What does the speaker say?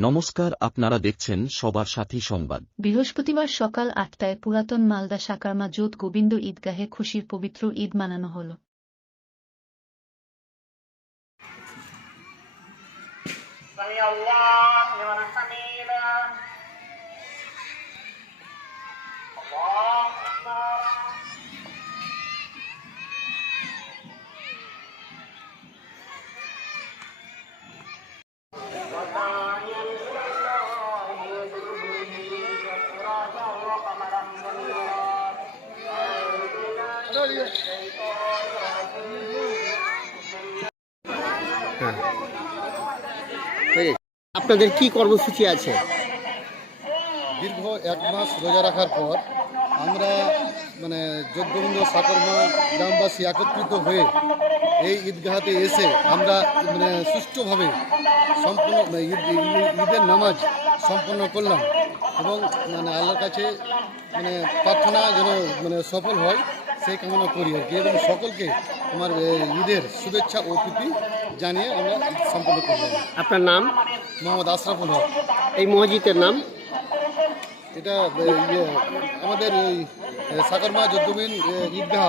নমস্কার আপনারা দেখছেন সবার সাথী সংবাদ। বৃহস্পতিবার সকাল আটটায় পুরাতন মালদা সাকারমা জোত গোবিন্দ ঈদগাহে খুশির পবিত্র ঈদ মানানো হল। আল্লাহ আপনাদের কি কর্মসূচি আছে? দীর্ঘ এক মাস রোজা রাখার পর আমরা মানে যোগগোবিন্দ সাকরমা গ্রামবাসী একত্রিত হয়ে এই ঈদগাহাতে এসে আমরা মানে সুষ্ঠুভাবে সম্পূর্ণ মানে ঈদ, ঈদ- ঈদের নামাজ সম্পন্ন করলাম এবং মানে আল্লাহর কাছে মানে প্রার্থনা যেন মানে সফল হয়। সেই কামনা করি আর কি। এবং সকলকে আমার ঈদের শুভেচ্ছা ও প্রীতি জানিয়ে আমরা সম্পন্ন করলাম আপনার নাম? মোহাম্মদ আশরাফুল হক। এই মসজিদের নাম? এটা ইয়ে, আমাদের এই সাকরমা যদ্দুবিন ঈদগাহ।